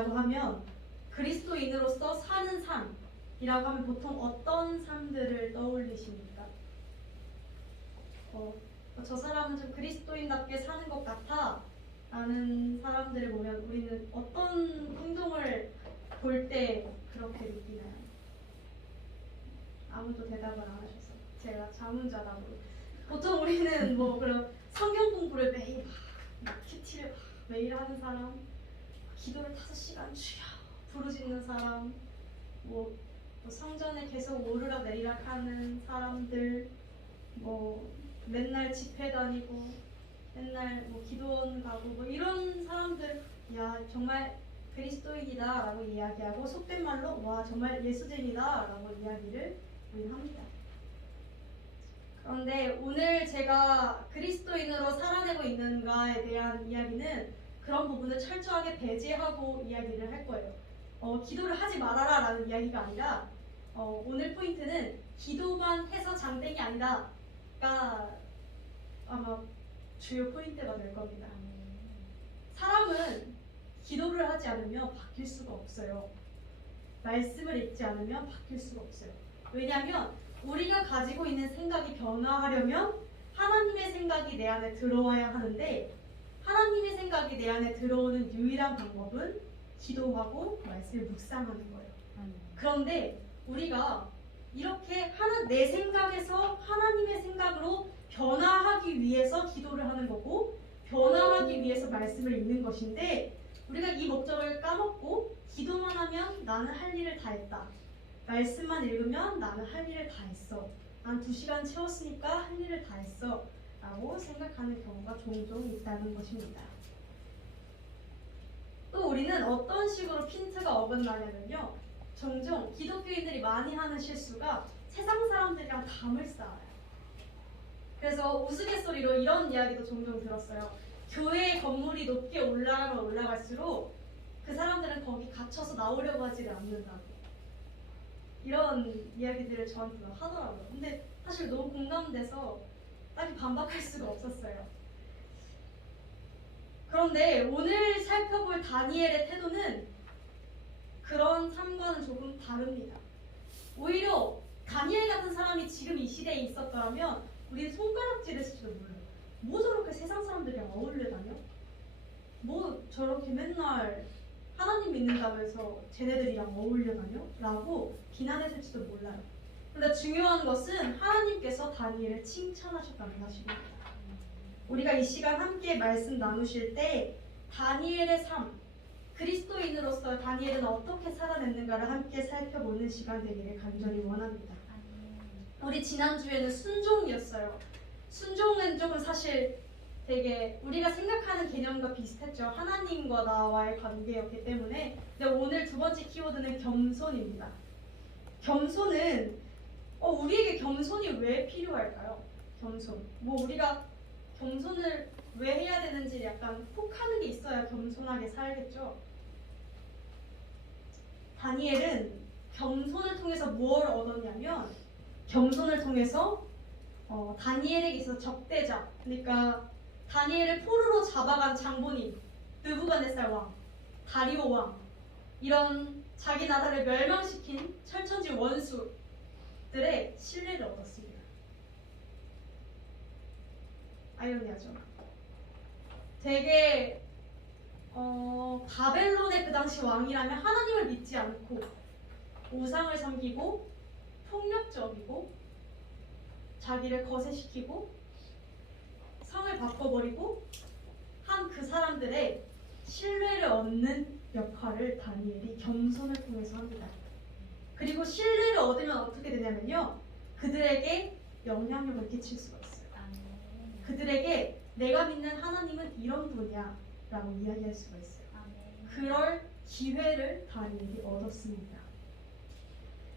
삶이라고 하면 그리스도인으로서 사는 삶이라고 하면 보통 어떤 삶들을 떠올리십니까? 저 사람은 좀 그리스도인답게 사는 것 같아 라는 사람들을 보면 우리는 어떤 행동을 볼 때 그렇게 느끼나요? 아무도 대답을 안 하셔서 제가 자문자답으로 보통 우리는 뭐 그런 성경 공부를 매일 막 큐티를 매일 하는 사람, 기도를 5시간 주여 부르짖는 사람, 뭐 성전에 계속 오르락 내리락 하는 사람들, 뭐 맨날 집회 다니고 맨날 뭐 기도원 가고 뭐 이런 사람들, 야 정말 그리스도인이다 라고 이야기하고 속된 말로 와 정말 예수쟁이다 라고 이야기를 우리는 합니다. 그런데 오늘 제가 그리스도인으로 살아내고 있는가에 대한 이야기는 그런 부분을 철저하게 배제하고 이야기를 할 거예요. 기도를 하지 말아라 라는 이야기가 아니라 오늘 포인트는 기도만 해서 장땡이 아니다가 아마 주요 포인트가 될 겁니다. 사람은 기도를 하지 않으면 바뀔 수가 없어요. 말씀을 읽지 않으면 바뀔 수가 없어요. 왜냐하면 우리가 가지고 있는 생각이 변화하려면 하나님의 생각이 내 안에 들어와야 하는데 하나님의 생각이 내 안에 들어오는 유일한 방법은 기도하고 말씀을 묵상하는 거예요. 그런데 우리가 이렇게 내 생각에서 하나님의 생각으로 변화하기 위해서 기도를 하는 거고 변화하기 위해서 말씀을 읽는 것인데 우리가 이 목적을 까먹고 기도만 하면 나는 할 일을 다 했다. 말씀만 읽으면 나는 할 일을 다 했어. 난 2시간 채웠으니까 할 일을 다 했어. 라고 생각하는 경우가 종종 있다는 것입니다. 또 우리는 어떤 식으로 핀트가 어긋나냐면요. 종종 기독교인들이 많이 하는 실수가 세상 사람들이랑 담을 쌓아요. 그래서 우스갯소리로 이런 이야기도 종종 들었어요. 교회 건물이 높게 올라가면 올라갈수록 그 사람들은 거기 갇혀서 나오려고 하지를 않는다고. 이런 이야기들을 저한테 하더라고요. 근데 사실 너무 공감돼서 딱히 반박할 수가 없었어요. 그런데 오늘 살펴볼 다니엘의 태도는 그런 삶과는 조금 다릅니다. 오히려 다니엘 같은 사람이 지금 이 시대에 있었더라면 우리는 손가락질했을지도 몰라요. 뭐 저렇게 세상 사람들이랑 어울려 다녀? 뭐 저렇게 맨날 하나님 믿는다면서 쟤네들이랑 어울려 다녀? 라고 비난했을지도 몰라요. 그런데 중요한 것은 하나님께서 다니엘을 칭찬하셨다는 사실입니다. 우리가 이 시간 함께 말씀 나누실 때 다니엘의 삶, 그리스도인으로서 다니엘은 어떻게 살아냈는가를 함께 살펴보는 시간 되기를 간절히 원합니다. 우리 지난주에는 순종이었어요. 순종은 조금 사실 되게 우리가 생각하는 개념과 비슷했죠. 하나님과 나와의 관계였기 때문에. 근데 오늘 두 번째 키워드는 겸손입니다. 겸손은 우리에게 겸손이 왜 필요할까요? 겸손. 뭐 우리가 겸손을 왜 해야 되는지 약간 혹하는 게 있어야 겸손하게 살겠죠. 다니엘은 겸손을 통해서 뭘 얻었냐면 겸손을 통해서 다니엘에게 있어서 적대자, 그러니까 다니엘을 포로로 잡아간 장본인 느부갓네살 왕, 다리오 왕, 이런 자기 나라를 멸망시킨 철천지 원수들의 신뢰를 얻었습니다. 아이러니하죠. 되게 바벨론의 그 당시 왕이라면 하나님을 믿지 않고 우상을 섬기고 폭력적이고 자기를 거세시키고 성을 바꿔버리고 한 그 사람들의 신뢰를 얻는 역할을 다니엘이 겸손을 통해서 합니다. 그리고 신뢰를 얻으면 어떻게 되냐면요, 그들에게 영향력을 끼칠 수가 있어요. 그들에게 내가 믿는 하나님은 이런 분이야 라고 이야기할 수가 있어요. 그럴 기회를 다니엘이 얻었습니다.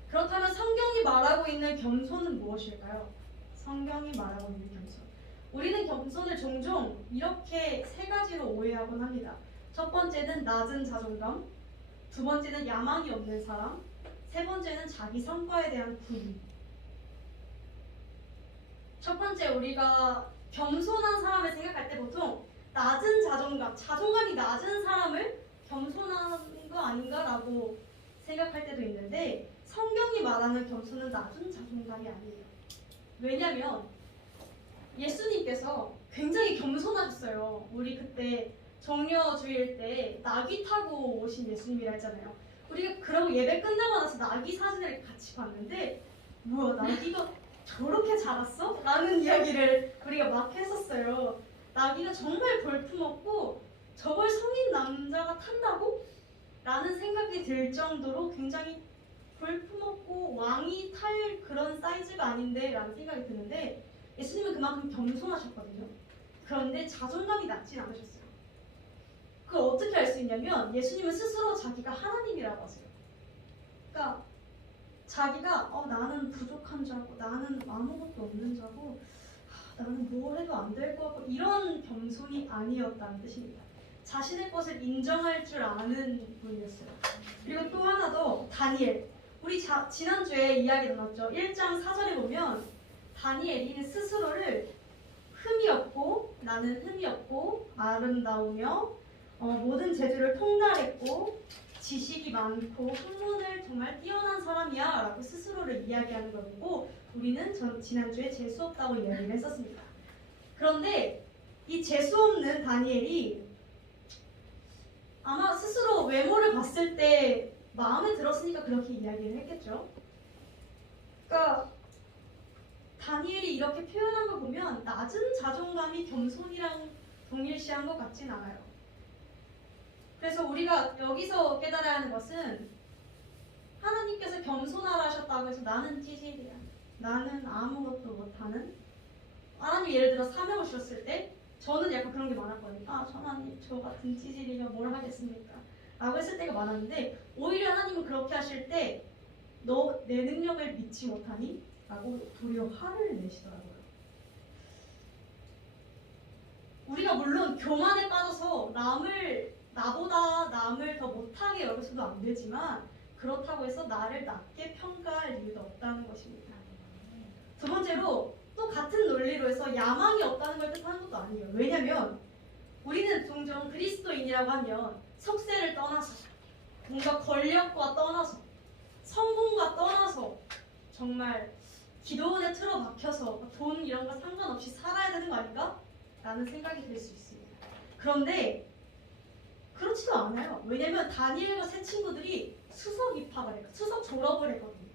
그렇다면 성경이 말하고 있는 겸손은 무엇일까요? 성경이 말하고 있는 겸손, 우리는 겸손을 종종 이렇게 3가지로 오해하곤 합니다. 첫 번째는 낮은 자존감, 두 번째는 야망이 없는 사람, 세 번째는 자기 성과에 대한 군인. 첫 번째, 우리가 겸손한 사람을 생각할 때 보통 낮은 자존감, 자존감이 낮은 사람을 겸손한 그거 아닌가라고 생각할 때도 있는데 성경이 말하는 겸손은 낮은 자존감이 아니에요. 왜냐면 예수님께서 굉장히 겸손하셨어요. 우리 그때 정려주일 때 나귀 타고 오신 예수님이라 했잖아요. 우리가 그러고 예배 끝나고 나서 나귀 사진을 같이 봤는데 뭐야 나귀가 저렇게 자랐어? 라는 이야기를 우리가 막 했었어요. 나귀가 정말 볼품없고 저걸 성인 남자가 탄다고? 라는 생각이 들 정도로 굉장히 볼품없고 왕이 탈 그런 사이즈가 아닌데 라는 생각이 드는데 예수님은 그만큼 겸손하셨거든요. 그런데 자존감이 낮진 않으셨어요. 그걸 어떻게 알 수 있냐면 예수님은 스스로 자기가 하나님이라고 하세요. 그러니까 자기가 나는 부족한 자고 나는 아무것도 없는 자고 나는 뭘 해도 안 될 것 같고 이런 겸손이 아니었다는 뜻입니다. 자신의 것을 인정할 줄 아는 분이었어요. 그리고 또 하나 더 다니엘. 우리 지난주에 이야기 나눴죠. 1장 4절에 보면 다니엘이 스스로를 흠이 없고 나는 흠이 없고 아름다우며 모든 재주를 통달했고 지식이 많고 학문을 정말 뛰어난 사람이야 라고 스스로를 이야기하는 걸 보고 우리는 지난주에 재수 없다고 이야기를 했었습니다. 그런데 이 재수 없는 다니엘이 아마 스스로 외모를 봤을 때 마음에 들었으니까 그렇게 이야기를 했겠죠. 그러니까 다니엘이 이렇게 표현한 걸 보면 낮은 자존감이 겸손이랑 동일시한 것 같진 않아요. 그래서 우리가 여기서 깨달아야 하는 것은 하나님께서 겸손하라 하셨다고 해서 나는 찌질이야. 나는 아무것도 못하는. 하나님 예를 들어 사명을 주셨을 때 저는 약간 그런 게 많았거든요. 하나님 저 같은 찌질이가 뭘 하겠습니까? 라고 했을 때가 많았는데 오히려 하나님은 그렇게 하실 때 너 내 능력을 믿지 못하니? 라고 도리어 화를 내시더라고요. 우리가 물론 교만에 빠져서 나보다 남을 더 못하게 여겨서도 안 되지만 그렇다고 해서 나를 낮게 평가할 이유도 없다는 것입니다. 두 번째로 또 같은 논리로 해서 야망이 없다는 걸 뜻하는 것도 아니에요. 왜냐면 우리는 종종 그리스도인이라고 하면 속세를 떠나서 뭔가 권력과 떠나서 성공과 떠나서 정말 기도원에 틀어박혀서 돈 이런 거 상관없이 살아야 되는 거 아닌가? 라는 생각이 들 수 있습니다. 그런데 그렇지도 않아요. 왜냐면 다니엘과 세 친구들이 수석 입학을 했고 수석 졸업을 했거든요.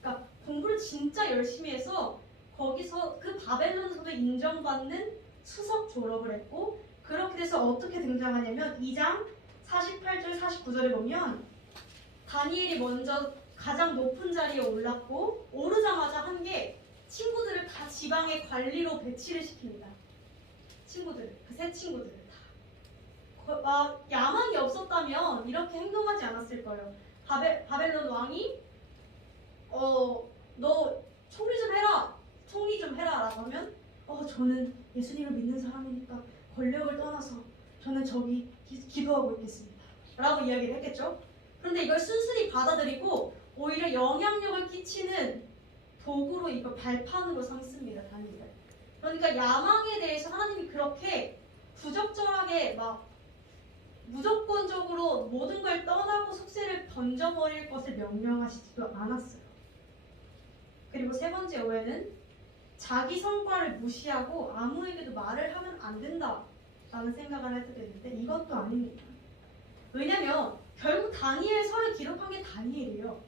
그러니까 공부를 진짜 열심히 해서 거기서 그 바벨론에서도 인정받는 수석 졸업을 했고 그렇게 돼서 어떻게 등장하냐면 2장 48절 49절에 보면 다니엘이 먼저 가장 높은 자리에 올랐고 오르자마자 한 게 친구들을 다 지방의 관리로 배치를 시킵니다. 그 세 친구들을 다. 야망이 없었다면 이렇게 행동하지 않았을 거예요. 바벨론 왕이 너 총리 좀 해라 라고 하면 저는 예수님을 믿는 사람이니까 권력을 떠나서 저는 저기 기도하고 있겠습니다 라고 이야기를 했겠죠. 그런데 이걸 순순히 받아들이고 오히려 영향력을 끼치는 도구로 이걸 발판으로 삼습니다. 다니엘. 그러니까 야망에 대해서 하나님이 그렇게 부적절하게 막 무조건적으로 모든 걸 떠나고 속세를 던져버릴 것을 명령하시지도 않았어요. 그리고 세 번째 오해는 자기 성과를 무시하고 아무에게도 말을 하면 안 된다라는 생각을 할 때도 있는데 이것도 아닙니다. 왜냐면 결국 다니엘서를 기록한 게 다니엘이에요.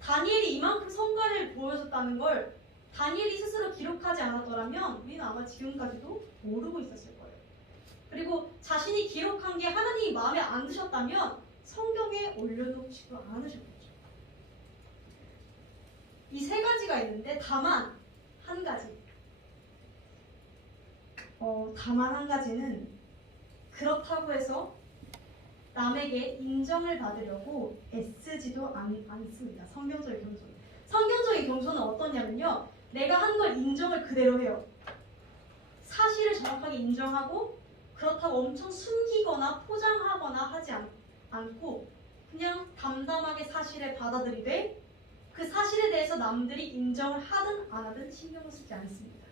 다니엘이 이만큼 성과를 보여줬다는 걸 다니엘이 스스로 기록하지 않았더라면 우리는 아마 지금까지도 모르고 있었을 거예요. 그리고 자신이 기록한 게 하나님이 마음에 안 드셨다면 성경에 올려놓지도 않으셨겠죠. 이 세 가지가 있는데 다만 한 가지는 그렇다고 해서 남에게 인정을 받으려고 애쓰지도 않습니다. 성경적인 겸손. 성경적인 겸손은 어떠냐면요. 내가 한 걸 인정을 그대로 해요. 사실을 정확하게 인정하고 그렇다고 엄청 숨기거나 포장하거나 하지 않고 그냥 담담하게 사실을 받아들이되 그 사실에 대해서 남들이 인정을 하든 안 하든 신경을 쓰지 않습니다.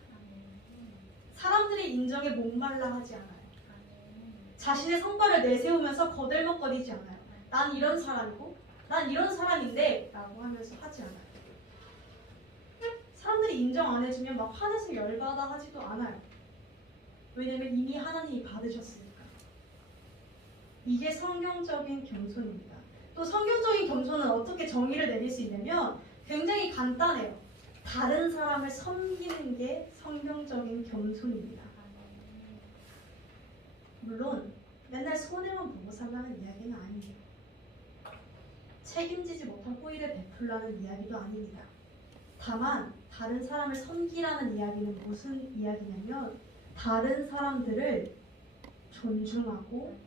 사람들의 인정에 목말라 하지 않아요. 자신의 성과를 내세우면서 거들먹거리지 않아요. 난 이런 사람이고 난 이런 사람인데 라고 하면서 하지 않아요. 사람들이 인정 안 해주면 막 화내서 열받아 하지도 않아요. 왜냐면 이미 하나님이 받으셨으니까. 이게 성경적인 겸손입니다. 또 성경적인 겸손은 어떻게 정의를 내릴 수 있냐면 굉장히 간단해요. 다른 사람을 섬기는 게 성경적인 겸손입니다. 물론 맨날 손해만 보고 살라는 이야기는 아니에요. 책임지지 못한 호의를 베풀라는 이야기도 아닙니다. 다만 다른 사람을 섬기라는 이야기는 무슨 이야기냐면 다른 사람들을 존중하고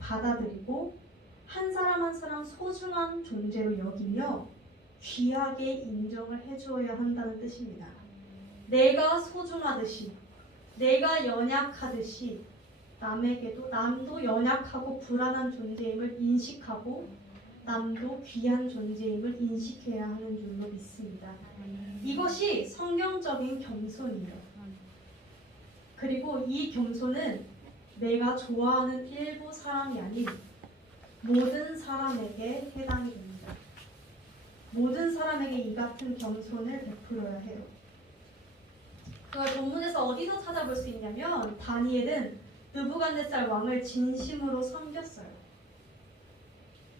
받아들이고 한 사람 한 사람 소중한 존재로 여기며 귀하게 인정을 해주어야 한다는 뜻입니다. 내가 소중하듯이 내가 연약하듯이 남도 연약하고 불안한 존재임을 인식하고 남도 귀한 존재임을 인식해야 하는 줄로 믿습니다. 이것이 성경적인 겸손이에요. 그리고 이 겸손은 내가 좋아하는 일부 사람이 아닌 모든 사람에게 해당이 됩니다. 모든 사람에게 이 같은 겸손을 베풀어야 해요. 그걸 본문에서 어디서 찾아볼 수 있냐면 다니엘은 느부갓네살 왕을 진심으로 섬겼어요.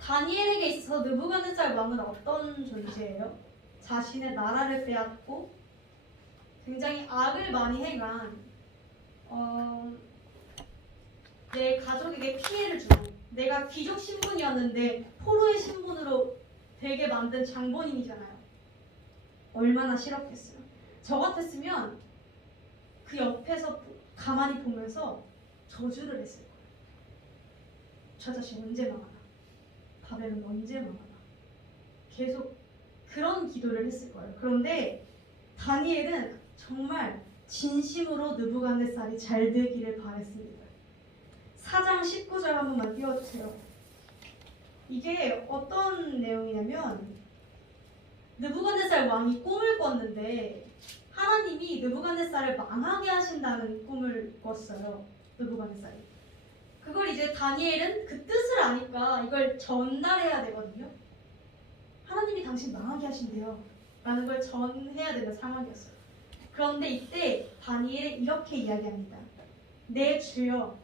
다니엘에게 있어서 느부갓네살 왕은 어떤 존재예요? 자신의 나라를 빼앗고 굉장히 악을 많이 행한 내 가족에게 피해를 주고 내가 귀족 신분이었는데 포로의 신분으로 되게 만든 장본인이잖아요. 얼마나 싫었겠어요. 저 같았으면 그 옆에서 가만히 보면서 저주를 했을 거예요. 저 자식 언제 망하나? 바벨론 언제 망하나? 계속 그런 기도를 했을 거예요. 그런데 다니엘은 정말 진심으로 느부갓네살이 잘 되기를 바랬습니다. 4장 19절 한 번만 띄워주세요. 이게 어떤 내용이냐면 느부갓네살 왕이 꿈을 꿨는데 하나님이 느부갓네살을 망하게 하신다는 꿈을 꿨어요. 느부갓네살이. 그걸 이제 다니엘은 그 뜻을 아니까 이걸 전달해야 되거든요. 하나님이 당신 망하게 하신대요 라는 걸 전해야 되는 상황이었어요. 그런데 이때 다니엘은 이렇게 이야기합니다. 내 주여,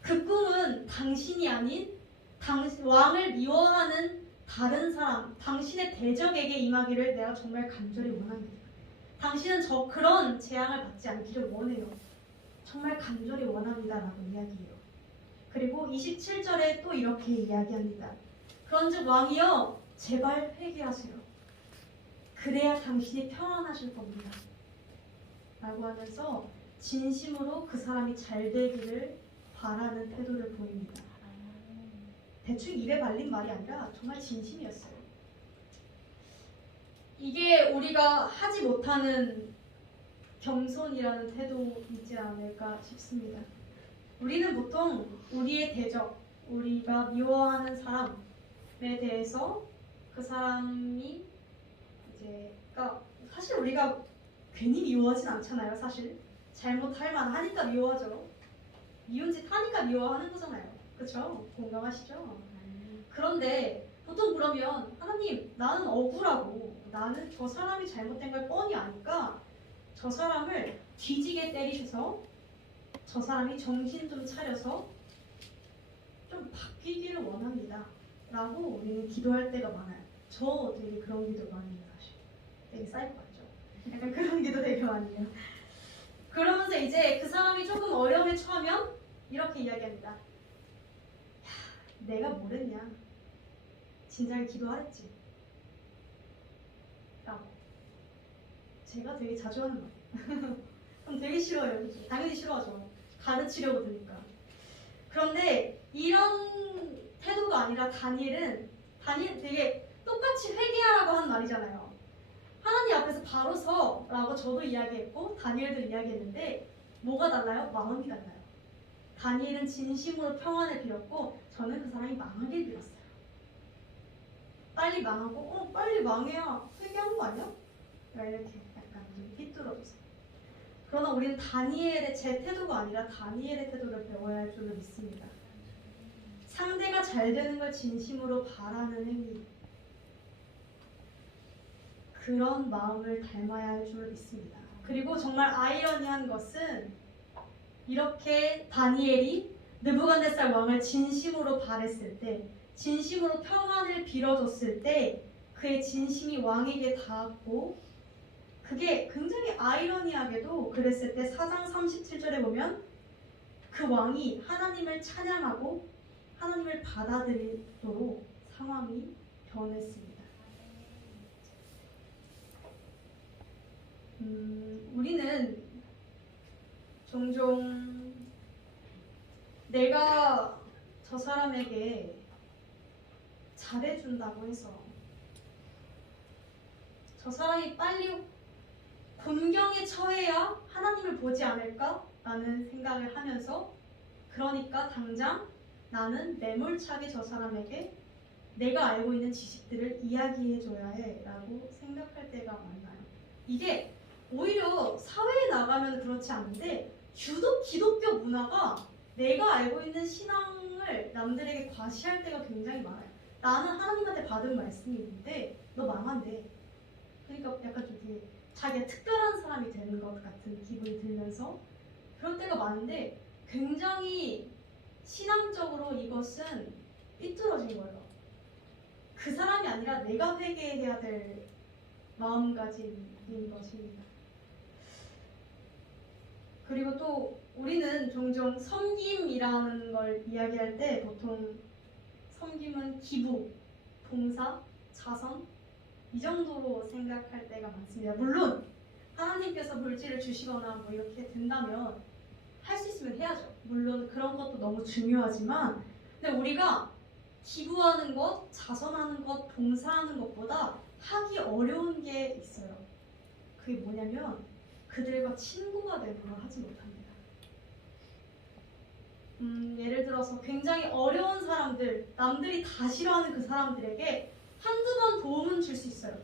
그 꿈은 당신이 아닌 왕을 미워하는 다른 사람, 당신의 대적에게 임하기를 내가 정말 간절히 원합니다. 당신은 그런 재앙을 받지 않기를 원해요. 정말 간절히 원합니다 라고 이야기해요. 그리고 27절에 또 이렇게 이야기합니다. 그런즉 왕이여 제발 회개하세요. 그래야 당신이 평안하실 겁니다 라고 하면서 진심으로 그 사람이 잘 되기를 바라는 태도를 보입니다. 대충 입에 발린 말이 아니라 정말 진심이었어요. 이게 우리가 하지 못하는 겸손이라는 태도이지 않을까 싶습니다. 우리는 보통 우리의 대적, 우리가 미워하는 사람에 대해서 그 사람이 그러니까 사실 우리가 괜히 미워하진 않잖아요. 사실 잘못할 만하니까 미워하죠. 미운 짓 하니까 미워하는 거잖아요. 그렇죠? 공감하시죠? 그런데 보통 그러면 하나님 나는 억울하고 나는 저 사람이 잘못된 걸 뻔히 아니까 저 사람을 뒤지게 때리셔서 저 사람이 정신 좀 차려서 좀 바뀌기를 원합니다 라고 우리는 기도할 때가 많아요. 저 되게 그런 기도 많이 해요. 사실 되게 사이코 같죠? 약간 그런 기도 되게 많이 해요. 그러면서 이제 그 사람이 조금 어려움에 처하면 이렇게 이야기합니다. 야, 내가 뭘 했냐? 진작에 기도하랬지 라고. 제가 되게 자주 하는 말이에요. 그럼 되게 싫어요. 그치? 당연히 싫어하죠. 가르치려고 드니까. 그런데 이런 태도가 아니라 다니엘 되게 똑같이 회개하라고 한 말이잖아요. 하나님 앞에서 바로 서라고 저도 이야기했고 다니엘도 이야기했는데 뭐가 달라요? 마음이 달라요. 다니엘은 진심으로 평안을 빌었고 저는 그 사람이 망하길 빌었어요. 빨리 망하고 빨리 망해야 회개한 거 아니야? 이렇게 약간 좀 삐뚤어져서. 그러나 우리는 제 태도가 아니라 다니엘의 태도를 배워야 할 줄로 믿습니다. 상대가 잘 되는 걸 진심으로 바라는 행위, 그런 마음을 닮아야 할 줄 믿습니다. 그리고 정말 아이러니한 것은 이렇게 다니엘이 느부갓네살 왕을 진심으로 바랬을 때, 진심으로 평안을 빌어줬을 때 그의 진심이 왕에게 닿았고, 그게 굉장히 아이러니하게도 그랬을 때 4장 37절에 보면 그 왕이 하나님을 찬양하고 하나님을 받아들이도록 상황이 변했습니다. 우리는 종종 내가 저 사람에게 잘해준다고 해서 저 사람이 빨리 곤경에 처해야 하나님을 보지 않을까? 라는 생각을 하면서, 그러니까 당장 나는 매몰차게 저 사람에게 내가 알고 있는 지식들을 이야기해줘야 해 라고 생각할 때가 많아요. 이게 오히려 사회에 나가면 그렇지 않은데 유독 기독교 문화가 내가 알고 있는 신앙을 남들에게 과시할 때가 굉장히 많아요. 나는 하나님한테 받은 말씀이 있는데 너 망한데. 그러니까 약간 좀 되게 자기가 특별한 사람이 되는 것 같은 기분이 들면서 그럴 때가 많은데, 굉장히 신앙적으로 이것은 삐뚤어진 거예요. 그 사람이 아니라 내가 회개해야 될 마음가짐인 것입니다. 그리고 또 우리는 종종 섬김이라는 걸 이야기할 때 보통 섬김은 기부, 봉사, 자선 이 정도로 생각할 때가 많습니다. 물론 하나님께서 물질을 주시거나 뭐 이렇게 된다면 할 수 있으면 해야죠. 물론 그런 것도 너무 중요하지만, 근데 우리가 기부하는 것, 자선하는 것, 봉사하는 것보다 하기 어려운 게 있어요. 그게 뭐냐면 그들과 친구가 되는 걸 하지 못합니다. 예를 들어서 굉장히 어려운 사람들, 남들이 다 싫어하는 그 사람들에게 한두 번 도움은 줄 수 있어요.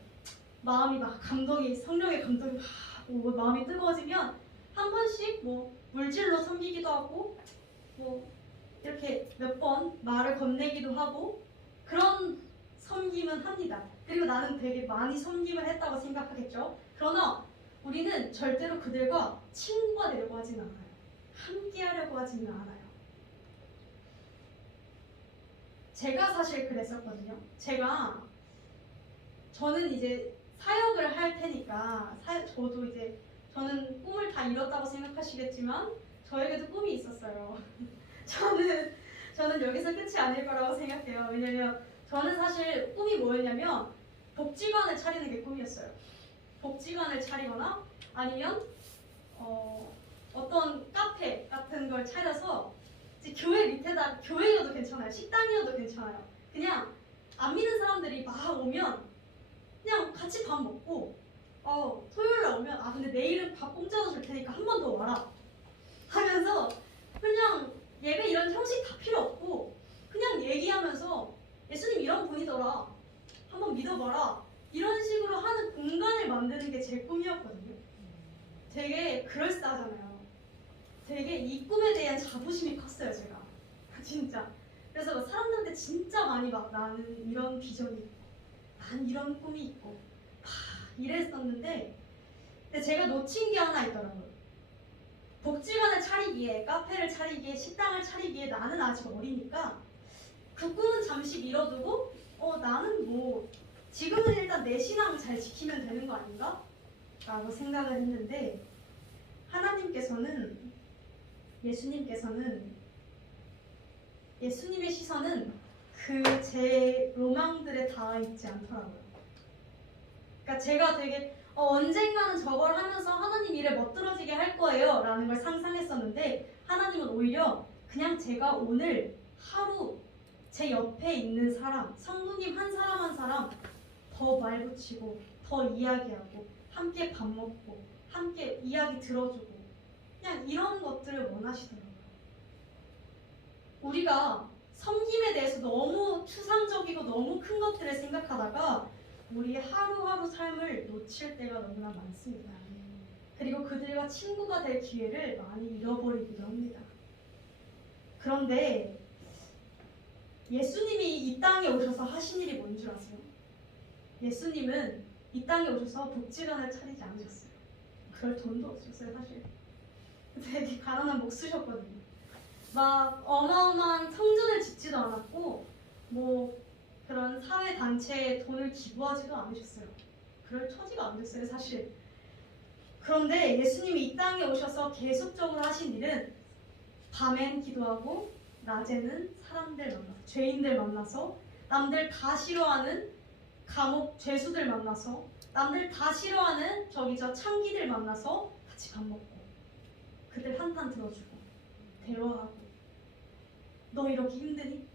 마음이 막 감동이, 성령의 감동이 막 오고 마음이 뜨거워지면 한 번씩 뭐 물질로 섬기기도 하고 뭐 이렇게 몇 번 말을 건네기도 하고 그런 섬김은 합니다. 그리고 나는 되게 많이 섬김을 했다고 생각하겠죠. 그러나 우리는 절대로 그들과 친구가 되려고 하진 않아요. 함께 하려고 하지는 않아요. 제가 사실 그랬었거든요. 저는 이제 사역을 할 테니까, 저도 이제, 저는 꿈을 다 이뤘다고 생각하시겠지만 저에게도 꿈이 있었어요. 저는 여기서 끝이 아닐 거라고 생각해요. 왜냐면 저는 사실 꿈이 뭐였냐면 복지관을 차리는 게 꿈이었어요. 복지관을 차리거나 아니면 어떤 카페 같은 걸 차려서 이제 교회 밑에다, 교회여도 괜찮아요. 식당이어도 괜찮아요. 그냥 안 믿는 사람들이 막 오면 그냥 같이 밥 먹고 토요일에 오면 근데 내일은 밥 공짜로 줄 테니까 한 번 더 와라 하면서 그냥 예배 이런 형식 다 필요 없고 그냥 얘기하면서 예수님 이런 분이더라, 한번 믿어봐라, 이런 식으로 하는 공간을 만드는 게 제 꿈이었거든요. 되게 그럴싸하잖아요. 되게 이 꿈에 대한 자부심이 컸어요, 제가. 진짜. 그래서 사람들한테 진짜 많이 막 나는 이런 비전이 있고 난 이런 꿈이 있고 이랬었는데, 근데 제가 놓친 게 하나 있더라고요. 복지관을 차리기에, 카페를 차리기에, 식당을 차리기에 나는 아직 어리니까 그 꿈은 잠시 미뤄두고 나는 뭐 지금은 일단 내 신앙 잘 지키면 되는 거 아닌가? 라고 생각을 했는데, 예수님의 시선은 그 제 로망들에 닿아 있지 않더라고요. 그러니까 제가 되게 언젠가는 저걸 하면서 하나님 일을 멋들어지게 할 거예요 라는 걸 상상했었는데, 하나님은 오히려 그냥 제가 오늘 하루 제 옆에 있는 사람, 성도님 한 사람 한 사람 더 말 붙이고 더 이야기하고 함께 밥 먹고 함께 이야기 들어주고 그냥 이런 것들을 원하시더라고요. 우리가 섬김에 대해서 너무 추상적이고 너무 큰 것들을 생각하다가 우리 하루하루 삶을 놓칠 때가 너무나 많습니다. 그리고 그들과 친구가 될 기회를 많이 잃어버리기도 합니다. 그런데 예수님이 이 땅에 오셔서 하신 일이 뭔 줄 아세요? 예수님은 이 땅에 오셔서 복지관을 차리지 않으셨어요. 그럴 돈도 없었어요, 사실. 되게 가난한 목 쓰셨거든요. 막 어마어마한 성전을 짓지도 않았고 뭐 그런 사회 단체에 돈을 기부하지도 않으셨어요. 그럴 처지가 안 됐어요, 사실. 그런데 예수님이 이 땅에 오셔서 계속적으로 하신 일은 밤엔 기도하고 낮에는 사람들 만나서 죄인들 만나서 남들 다 싫어하는 감옥 죄수들 만나서 남들 다 싫어하는 저기 저 창기들 만나서 같이 밥 먹고 그들 한탄 들어주고 대화하고 너 이렇게 힘드니?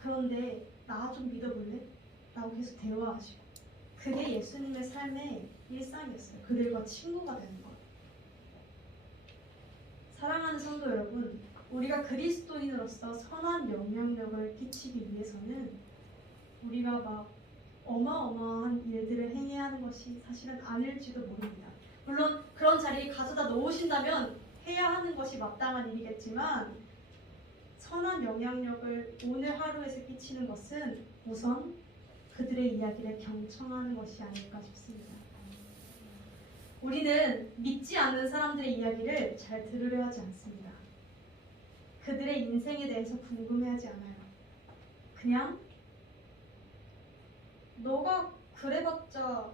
그런데 나 좀 믿어볼래? 라고 계속 대화하시고 그게 예수님의 삶의 일상이었어요. 그들과 친구가 되는 것. 사랑하는 성도 여러분, 우리가 그리스도인으로서 선한 영향력을 끼치기 위해서는 우리가 막 어마어마한 일들을 행해야 하는 것이 사실은 아닐지도 모릅니다. 물론 그런 자리에 가져다 놓으신다면 해야 하는 것이 마땅한 일이겠지만 선한 영향력을 오늘 하루에서 끼치는 것은 우선 그들의 이야기를 경청하는 것이 아닐까 싶습니다. 우리는 믿지 않는 사람들의 이야기를 잘 들으려 하지 않습니다. 그들의 인생에 대해서 궁금해하지 않아요. 그냥 너가 그래봤자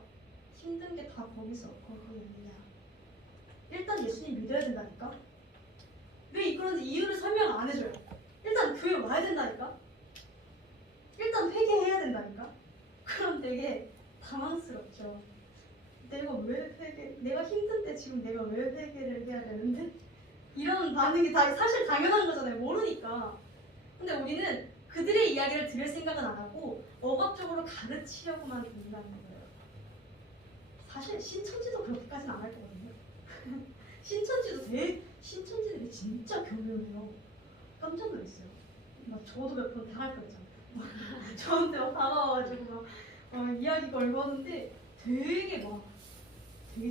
힘든 게 다 거기서 거기야. 일단 예수님 믿어야 된다니까? 왜 그런지 이유를 설명 안 해줘요. 일단 교회 와야 된다니까? 일단 회개해야 된다니까? 그럼 되게 당황스럽죠. 내가 힘든데 지금 내가 왜 회개를 해야 되는데? 이런 반응이 사실 당연한 거잖아요. 모르니까. 근데 우리는 그들의 이야기를 들을 생각은 안 하고 억압적으로 가르치려고만 든다는 거예요. 사실 신천지도 그렇게까지는 안 할 거거든요. 신천지들이 진짜 교묘해요. 깜짝 놀랐어요. 막 저도 몇 번 당할 뻔했잖아요. 저한테 막 다가와가지고 막 이야기 걸고 하는데 되게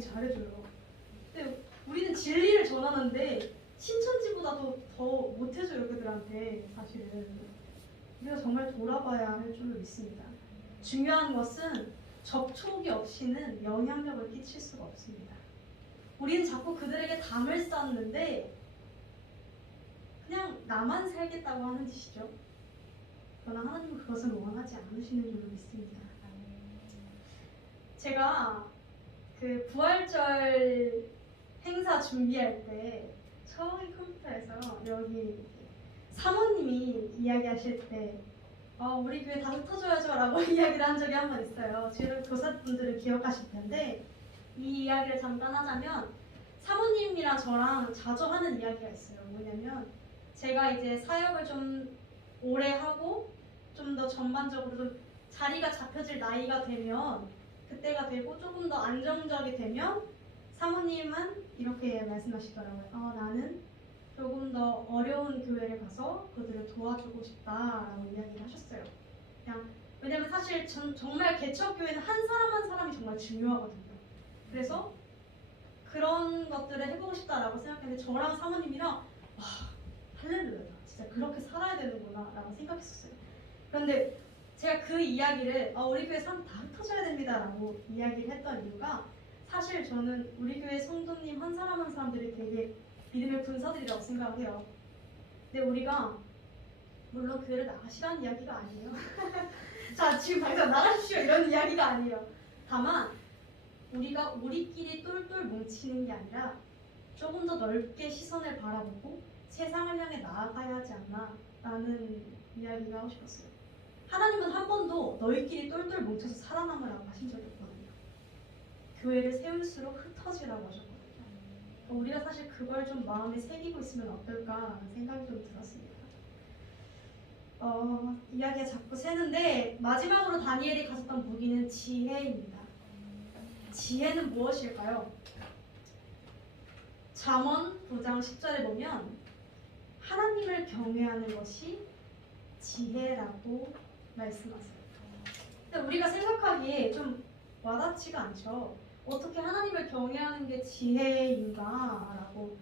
잘해줘요. 근데 우리는 진리를 전하는데 신천지보다 더 못해줘요, 그들한테. 사실은 우리가 정말 돌아봐야 할 줄로 믿습니다. 중요한 것은 접촉이 없이는 영향력을 끼칠 수가 없습니다. 우리는 자꾸 그들에게 담을 쌓는데 그냥 나만 살겠다고 하는 짓이죠. 그러나 하나님은 그것을 원하지 않으시는 줄로 믿습니다. 제가 그 부활절 행사 준비할 때 처음 컴퓨터에서 여기 사모님이 이야기하실 때 우리 교회 다 흩어져야죠 라고 이야기를 한 적이 한 번 있어요. 주로 교사분들은 기억하실 텐데 이 이야기를 잠깐 하자면 사모님이랑 저랑 자주 하는 이야기가 있어요. 뭐냐면 제가 이제 사역을 좀 오래 하고 좀 더 전반적으로 좀 자리가 잡혀질 나이가 되면 그때가 되고 조금 더 안정적이 되면 사모님은 이렇게 말씀하시더라고요. 나는 조금 더 어려운 교회를 가서 그들을 도와주고 싶다라고 이야기를 하셨어요. 그냥 왜냐면 사실 정말 개척교회는 한 사람 한 사람이 정말 중요하거든요. 그래서 그런 것들을 해보고 싶다라고 생각했는데 저랑 사모님이랑 할렐루야, 진짜 그렇게 살아야 되는구나 라고 생각했었어요. 그런데 제가 그 이야기를 우리 교회 사람 다 흩어져야 됩니다 라고 이야기를 했던 이유가 사실 저는 우리 교회 성도님 한 사람 한 사람들이 되게 믿음의 군사들이라고 생각을 해요. 근데 우리가 물론 교회를 나가시라는 이야기가 아니에요. 자, 지금 당장 나가십시오 이런 이야기가 아니에요. 다만 우리가 우리끼리 똘똘 뭉치는 게 아니라 조금 더 넓게 시선을 바라보고 세상을 향해 나아가야 하지 않나 라는 이야기가 하고 싶었어요. 하나님은 한 번도 너희끼리 똘똘 뭉쳐서 살아남으라고 하신 적이 없거든요. 교회를 세울수록 흩어지라고 하셨거든요. 우리가 사실 그걸 좀 마음에 새기고 있으면 어떨까라는 생각이 좀 들었습니다. 이야기가 자꾸 새는데 마지막으로 다니엘이 가졌던 무기는 지혜입니다. 지혜는 무엇일까요? 잠언 9장 10절에 보면 하나님을 경외하는 것이 지혜라고 말씀하세요. 근데 우리가 생각하기에 좀 와닿지가 않죠. 어떻게 하나님을 경외하는 게 지혜인가? 라고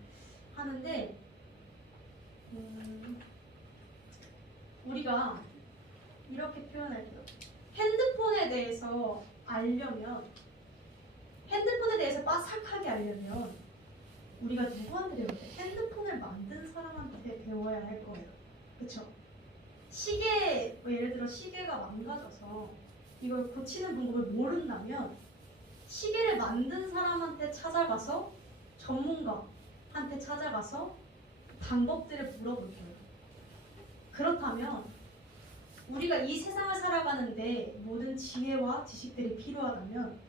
하는데 우리가 이렇게 표현할게요. 핸드폰에 대해서 알려면, 핸드폰에 대해서 빠삭하게 알려면 우리가 누구한테 배워야 돼? 핸드폰을 만든 사람한테 배워야 할 거예요. 그쵸? 시계, 뭐 예를 들어 시계가 망가져서 이걸 고치는 방법을 모른다면 시계를 만든 사람한테 찾아가서, 전문가한테 찾아가서 방법들을 물어볼 거예요. 그렇다면 우리가 이 세상을 살아가는데 모든 지혜와 지식들이 필요하다면,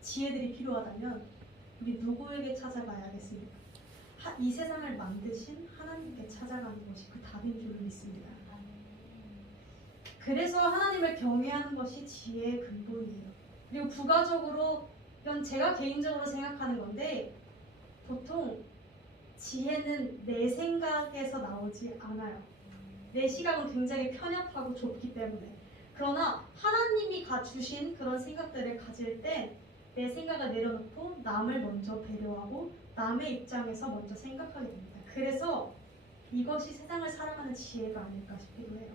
지혜들이 필요하다면 우리 누구에게 찾아가야겠습니까? 이 세상을 만드신 하나님께 찾아가는 것이 그 답인 줄 믿습니다. 그래서 하나님을 경외하는 것이 지혜의 근본이에요. 그리고 부가적으로, 이건 제가 개인적으로 생각하는 건데, 보통 지혜는 내 생각에서 나오지 않아요. 내 시각은 굉장히 편협하고 좁기 때문에. 그러나 하나님이 주신 그런 생각들을 가질 때 내 생각을 내려놓고 남을 먼저 배려하고 남의 입장에서 먼저 생각하게 됩니다. 그래서 이것이 세상을 살아가는 지혜가 아닐까 싶기도 해요.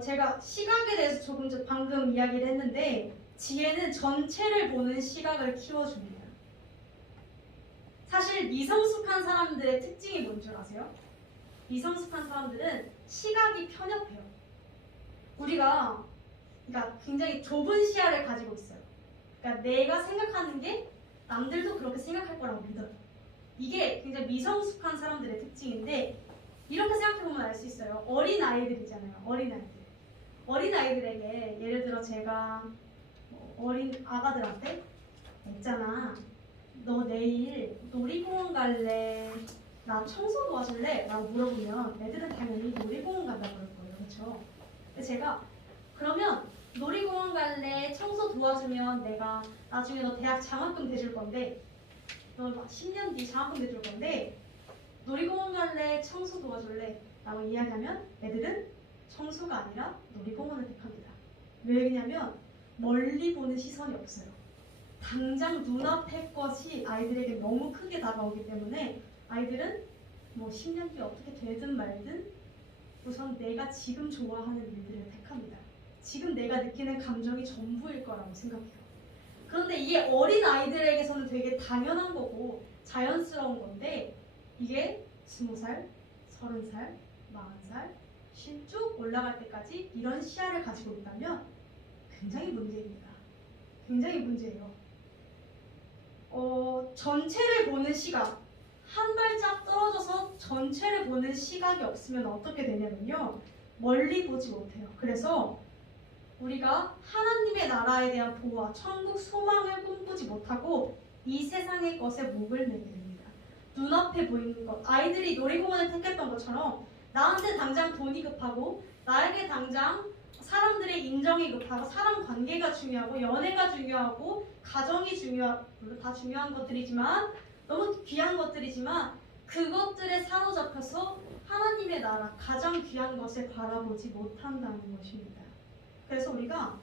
제가 시각에 대해서 조금 전 방금 이야기를 했는데, 지혜는 전체를 보는 시각을 키워줍니다. 사실 미성숙한 사람들의 특징이 뭔 줄 아세요? 미성숙한 사람들은 시각이 편협해요. 우리가 그러니까 굉장히 좁은 시야를 가지고 있어요. 그러니까 내가 생각하는 게 남들도 그렇게 생각할 거라고 믿어요. 이게 굉장히 미성숙한 사람들의 특징인데, 이렇게 생각해보면 알 수 있어요. 어린 아이들이잖아요. 어린 아이들에게 예를 들어 제가 어린 아가들한테 있잖아, 너 내일 놀이공원 갈래? 나 청소 도와줄래? 라고 물어보면 애들은 당연히 놀이공원 간다고 그럴 거예요. 그렇죠? 근데 제가 그러면 놀이공원 갈래? 청소 도와주면 내가 나중에 너 대학 장학금 대줄 건데, 너 막 10년 뒤 장학금 대줄 건데 놀이공원 갈래? 청소 도와줄래? 라고 이야기하면 애들은 청소가 아니라 놀이공원을 택합니다. 왜냐면 멀리 보는 시선이 없어요. 당장 눈앞의 것이 아이들에게 너무 크게 다가오기 때문에 아이들은 뭐 10년 뒤에 어떻게 되든 말든 우선 내가 지금 좋아하는 일들을 택합니다. 지금 내가 느끼는 감정이 전부일 거라고 생각해요. 그런데 이게 어린 아이들에게서는 되게 당연한 거고 자연스러운 건데, 이게 20살, 30살, 40살, 쭉 올라갈 때까지 이런 시야를 가지고 있다면 굉장히 문제입니다. 굉장히 문제예요. 전체를 보는 시각, 한 발짝 떨어져서 전체를 보는 시각이 없으면 어떻게 되냐면요, 멀리 보지 못해요. 그래서 우리가 하나님의 나라에 대한 보호와 천국 소망을 꿈꾸지 못하고 이 세상의 것에 목을 매게 됩니다. 눈앞에 보이는 것, 아이들이 놀이공원을 택했던 것처럼 나한테 당장 돈이 급하고, 나에게 당장 사람들의 인정이 급하고, 사람 관계가 중요하고, 연애가 중요하고, 가정이 중요하고, 물론 다 중요한 것들이지만, 너무 귀한 것들이지만 그것들에 사로잡혀서 하나님의 나라, 가장 귀한 것을 바라보지 못한다는 것입니다. 그래서 우리가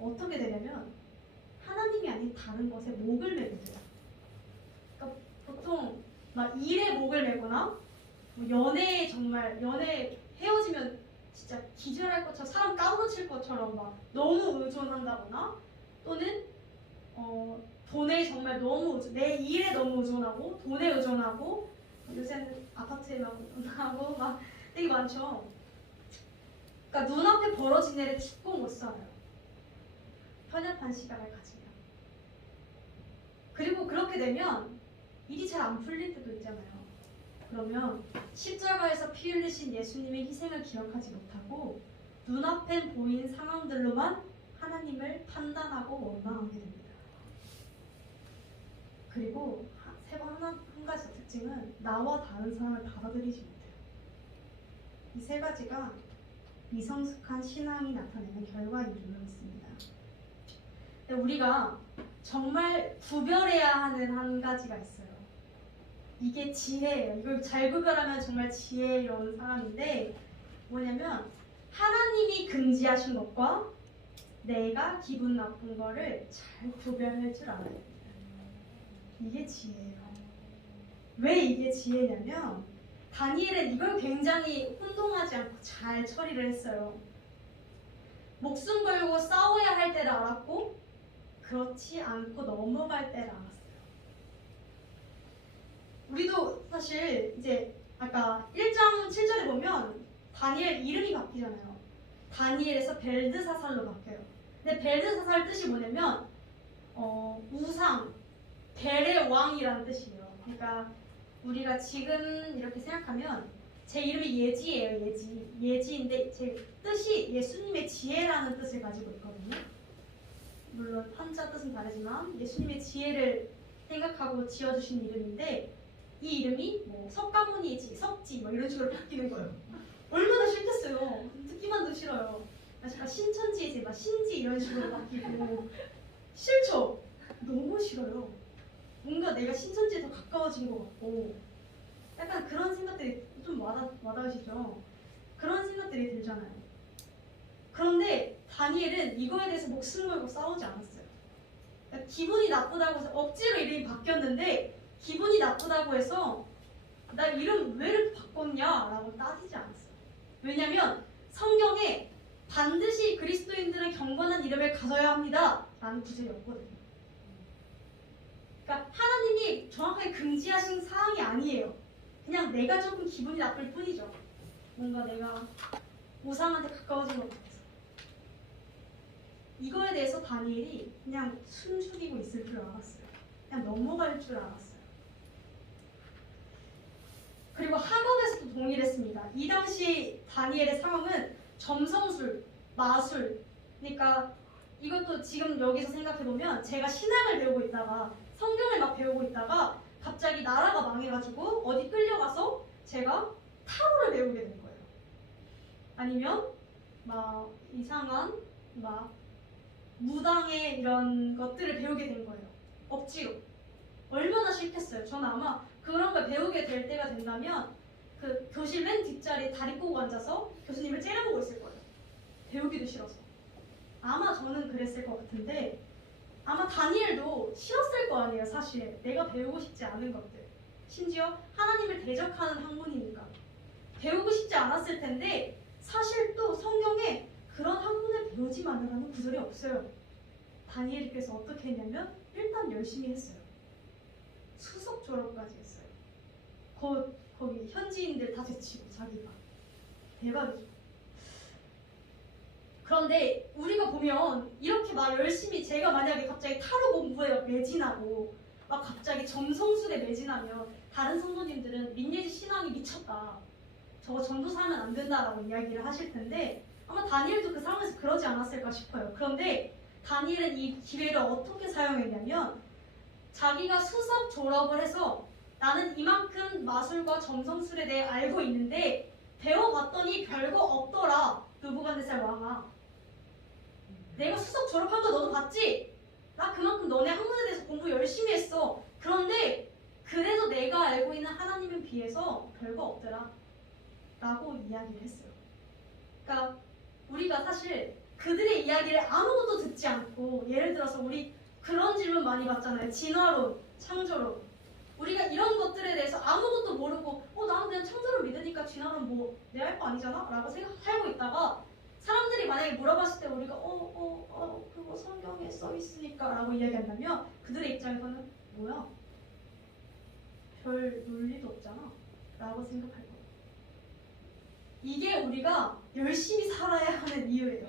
어떻게 되냐면 하나님이 아닌 다른 것에 목을 매게 돼요. 그러니까 보통 막 일에 목을 매거나 뭐 연애 헤어지면 진짜 기절할 것처럼, 사람 까무러칠 것처럼 막 너무 의존한다거나, 또는 돈에 정말 너무 내 일에 너무 의존하고, 돈에 의존하고, 요새는 아파트에 막 의존하고 막 되게 많죠. 그러니까 눈앞에 벌어진 일에 죽고 못 살아요. 편협한 시각을 가지면. 그리고 그렇게 되면 일이 잘 안 풀릴 때도 있잖아요. 그러면 십자가에서 피 흘리신 예수님의 희생을 기억하지 못하고 눈앞에 보인 상황들로만 하나님을 판단하고 원망하게 됩니다. 그리고 한 가지 특징은 나와 다른 사람을 받아들이지 못해요. 이 세 가지가 미성숙한 신앙이 나타내는 결과인 줄 믿습니다. 우리가 정말 구별해야 하는 한 가지가 있어요. 이게 지혜예요. 이걸 잘 구별하면 정말 지혜로운 사람인데, 뭐냐면 하나님이 금지하신 것과 내가 기분 나쁜 거를 잘 구별할 줄 알아야 됩니다. 이게 지혜예요. 왜 이게 지혜냐면, 다니엘은 이걸 굉장히 혼동하지 않고 잘 처리를 했어요. 목숨 걸고 싸워야 할 때를 알았고 그렇지 않고 넘어갈 때를 알았어요. 우리도 사실 이제 아까 1장 7절에 보면 다니엘 이름이 바뀌잖아요. 다니엘에서 벨드사살로 바뀌어요. 근데 벨드사살 뜻이 뭐냐면 우상, 벨의 왕이라는 뜻이에요. 그러니까 우리가 지금 이렇게 생각하면 제 이름이 예지예요. 예지인데 제 뜻이 예수님의 지혜라는 뜻을 가지고 있거든요. 물론 한자 뜻은 다르지만 예수님의 지혜를 생각하고 지어주신 이름인데 이 이름이 뭐 석가모니지, 석지 뭐 이런 식으로 바뀌는 거예요. 얼마나 싫겠어요. 듣기만도 싫어요. 약간 신천지지, 막 신지 이런 식으로 바뀌고 싫죠? 너무 싫어요. 뭔가 내가 신천지에 더 가까워진 것 같고 약간 그런 생각들이 좀 와닿으시죠? 그런 생각들이 들잖아요. 그런데 다니엘은 이거에 대해서 목숨 걸고 싸우지 않았어요. 그러니까 기분이 나쁘다고 해서 억지로 이름이 바뀌었는데 기분이 나쁘다고 해서 나 이름 왜 이렇게 바꿨냐? 라고 따지지 않았어요. 왜냐면 성경에 반드시 그리스도인들은 경건한 이름을 가져야 합니다. 라는 구절이 없거든요. 그러니까 하나님이 정확하게 금지하신 사항이 아니에요. 그냥 내가 조금 기분이 나쁠 뿐이죠. 뭔가 내가 우상한테 가까워진 것 같아서. 이거에 대해서 다니엘이 그냥 숨죽이고 있을 줄 알았어요. 그냥 넘어갈 줄 알았어요. 그리고 학업에서도 동의를 했습니다. 이 당시 다니엘의 상황은 점성술, 마술, 그러니까 이것도 지금 여기서 생각해보면 제가 신학을 배우고 있다가 성경을 막 배우고 있다가 갑자기 나라가 망해가지고 어디 끌려가서 제가 타로를 배우게 된 거예요. 아니면 막 이상한 막 무당의 이런 것들을 배우게 된 거예요. 억지로. 얼마나 싫겠어요. 저는 아마 그런 걸 배우게 될 때가 된다면 그 교실 맨 뒷자리에 다리 꼬고 앉아서 교수님을 째려보고 있을 거예요. 배우기도 싫어서. 아마 저는 그랬을 것 같은데 아마 다니엘도 싫었을 거 아니에요. 사실 내가 배우고 싶지 않은 것들. 심지어 하나님을 대적하는 학문이니까 배우고 싶지 않았을 텐데 사실 또 성경에 그런 학문을 배우지 마라는 구절이 없어요. 다니엘께서 어떻게 했냐면 일단 열심히 했어요. 수석 졸업까지 했어요. 거기 현지인들 다 제치고 자기가. 대박이죠. 그런데 우리가 보면 이렇게 막 열심히 제가 만약에 갑자기 타로 공부에 매진하고 막 갑자기 점성술에 매진하면 다른 성도님들은 민예지 신앙이 미쳤다. 저거 전도사하면 안 된다라고 이야기를 하실 텐데 아마 다니엘도 그 상황에서 그러지 않았을까 싶어요. 그런데 다니엘은 이 기회를 어떻게 사용했냐면 자기가 수석 졸업을 해서 나는 이만큼 마술과 점성술에 대해 알고 있는데 배워봤더니 별거 없더라. 느부갓네살 왕아. 내가 수석 졸업한 거 너도 봤지? 나 그만큼 너네 학문에 대해서 공부 열심히 했어. 그런데 그래도 내가 알고 있는 하나님에 비해서 별거 없더라. 라고 이야기를 했어요. 그러니까 우리가 사실 그들의 이야기를 아무것도 듣지 않고 예를 들어서 우리 그런 질문 많이 받잖아요. 진화론, 창조론. 우리가 이런 것들에 대해서 아무것도 모르고 나는 그냥 창조론 믿으니까 진화론 뭐 내 할 거 아니잖아? 라고 생각하고 있다가 사람들이 만약에 물어봤을 때 우리가 그거 성경에 써 있으니까 라고 이야기한다면 그들의 입장에서는 뭐야? 별 논리도 없잖아 라고 생각할 거예요. 이게 우리가 열심히 살아야 하는 이유예요.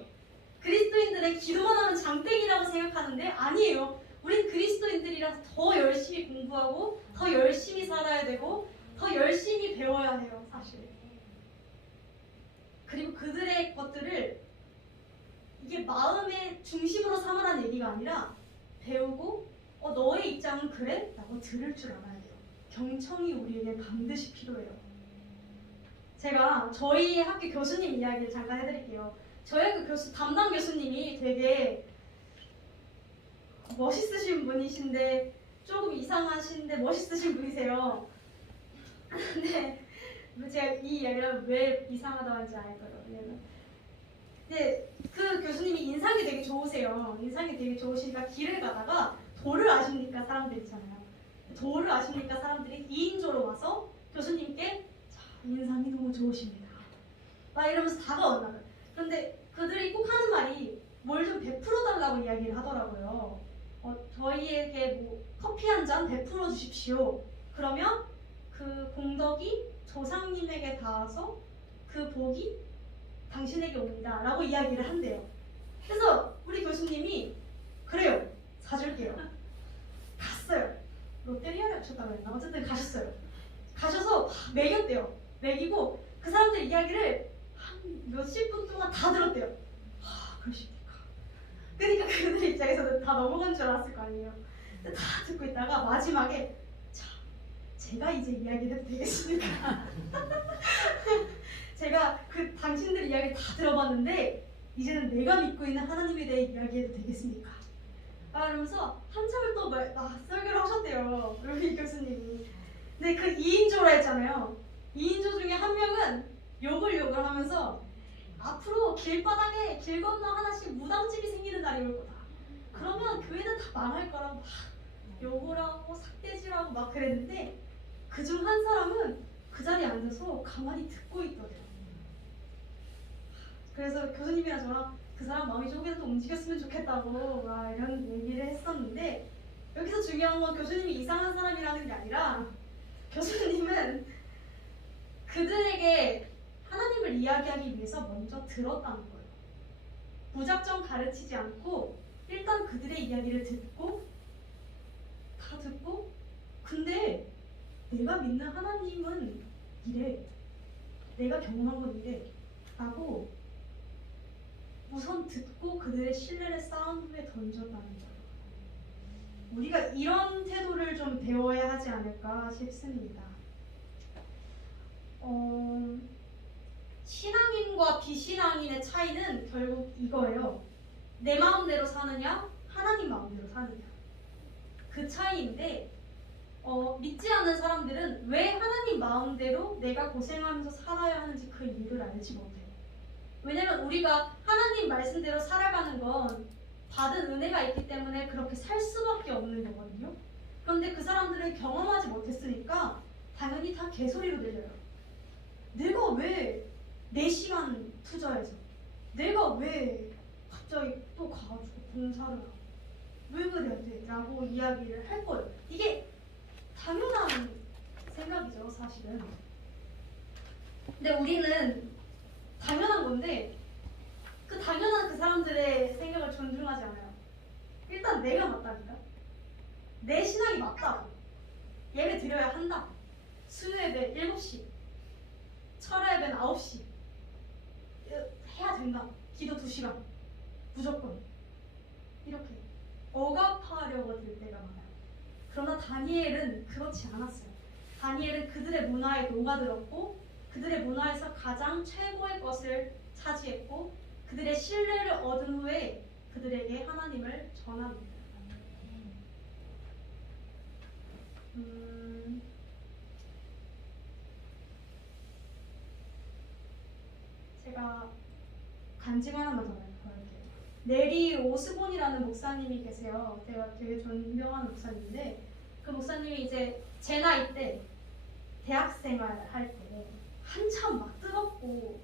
그리스도인들은 기도만 하면 장땡이라고 생각하는데 아니에요. 우린 그리스도인들이라서 더 열심히 공부하고 더 열심히 살아야 되고 더 열심히 배워야 해요. 사실. 그리고 그들의 것들을 이게 마음의 중심으로 삼으라는 얘기가 아니라 배우고 너의 입장은 그래? 라고 들을 줄 알아야 돼요. 경청이 우리에게 반드시 필요해요. 제가 저희 학교 교수님 이야기를 잠깐 해드릴게요. 저희 학교 담당 교수님이 되게 멋있으신 분이신데 조금 이상하신데 멋있으신 분이세요. 근데 제가 이 이야기를 왜 이상하다고 하는지 알 거예요. 왜냐면 근데 그 교수님이 인상이 되게 좋으세요. 인상이 되게 좋으시니까 길을 가다가 도를 아십니까? 사람들 있잖아요. 도를 아십니까? 사람들이 2인조로 와서 교수님께 자, 인상이 너무 좋으십니다. 막 이러면서 다가온다. 그런데 그들이 꼭 하는 말이 뭘 좀 베풀어 달라고 이야기를 하더라고요. 저희에게 뭐 커피 한 잔 베풀어 주십시오. 그러면 그 공덕이 조상님에게 닿아서 그 복이 당신에게 옵니다. 라고 이야기를 한대요. 그래서 우리 교수님이 그래요. 사줄게요. 갔어요. 롯데리아를 하셨다고 했나? 어쨌든 가셨어요. 가셔서 먹였대요. 먹이고 그 사람들 이야기를 한 몇십 분 동안 다 들었대요. 그러십니까? 그러니까 그들 입장에서는 다 넘어간 줄 알았을 거 아니에요. 근데 다 듣고 있다가 마지막에 자, 제가 이제 이야기해도 되겠습니까? 제가 그 당신들 이야기 다 들어봤는데 이제는 내가 믿고 있는 하나님에 대해 이야기해도 되겠습니까? 그러면서 한참을 또 설교를 하셨대요. 우리 교수님이. 근데 그 2인조라 했잖아요. 2인조 중에 한 명은 욕을 하면서 앞으로 길바닥에 길 건너 하나씩 무당집이 생기는 날이 올 거다. 그러면 교회는 다 망할 거라고 막 욕을 하고 삭대질하고 막 그랬는데 그중 한 사람은 그 자리에 앉아서 가만히 듣고 있더래요. 그래서 교수님이랑 저랑 그 사람 마음이 조금이라도 움직였으면 좋겠다고 막 이런 얘기를 했었는데 여기서 중요한 건 교수님이 이상한 사람이라는 게 아니라 교수님은 그들에게 하나님을 이야기하기 위해서 먼저 들었다는 거예요. 무작정 가르치지 않고 일단 그들의 이야기를 듣고 다 듣고 근데 내가 믿는 하나님은 이래. 내가 경험한 건 이래. 라고 우선 듣고 그들의 신뢰를 쌓은 후에 던졌다는 거예요. 우리가 이런 태도를 좀 배워야 하지 않을까 싶습니다. 신앙인과 비신앙인의 차이는 결국 이거예요. 내 마음대로 사느냐, 하나님 마음대로 사느냐. 그 차이인데 믿지 않는 사람들은 왜 하나님 마음대로 내가 고생하면서 살아야 하는지 그 이유를 알지 못해요. 왜냐면 우리가 하나님 말씀대로 살아가는 건 받은 은혜가 있기 때문에 그렇게 살 수밖에 없는 거거든요. 그런데 그 사람들은 경험하지 못했으니까 당연히 다 개소리로 들려요. 내가 왜 4시간 투자해서 내가 왜 갑자기 또 가가지고 봉사를 하고 왜 그래야 돼? 라고 이야기를 할 거예요. 이게 당연한 생각이죠, 사실은. 근데 우리는 당연한 건데 그 당연한 그 사람들의 생각을 존중하지 않아요. 일단 내가 맞다니까. 내 신앙이 맞다고. 예배 드려야 한다. 수요예배 7시, 철야예배는 9시 해야 된다. 기도 2시간 무조건. 이렇게 억압하려고 들 때가 많아요. 그러나 다니엘은 그렇지 않았어요. 다니엘은 그들의 문화에 녹아들었고 그들의 문화에서 가장 최고의 것을 차지했고 그들의 신뢰를 얻은 후에 그들에게 하나님을 전합니다. 제가 간증 하나만 더 할게요. 내리 오스본이라는 목사님이 계세요. 제가 되게 존경하는 목사님인데 그 목사님이 이제 제 나이 때 대학생활 할 때 한참 막 뜨겁고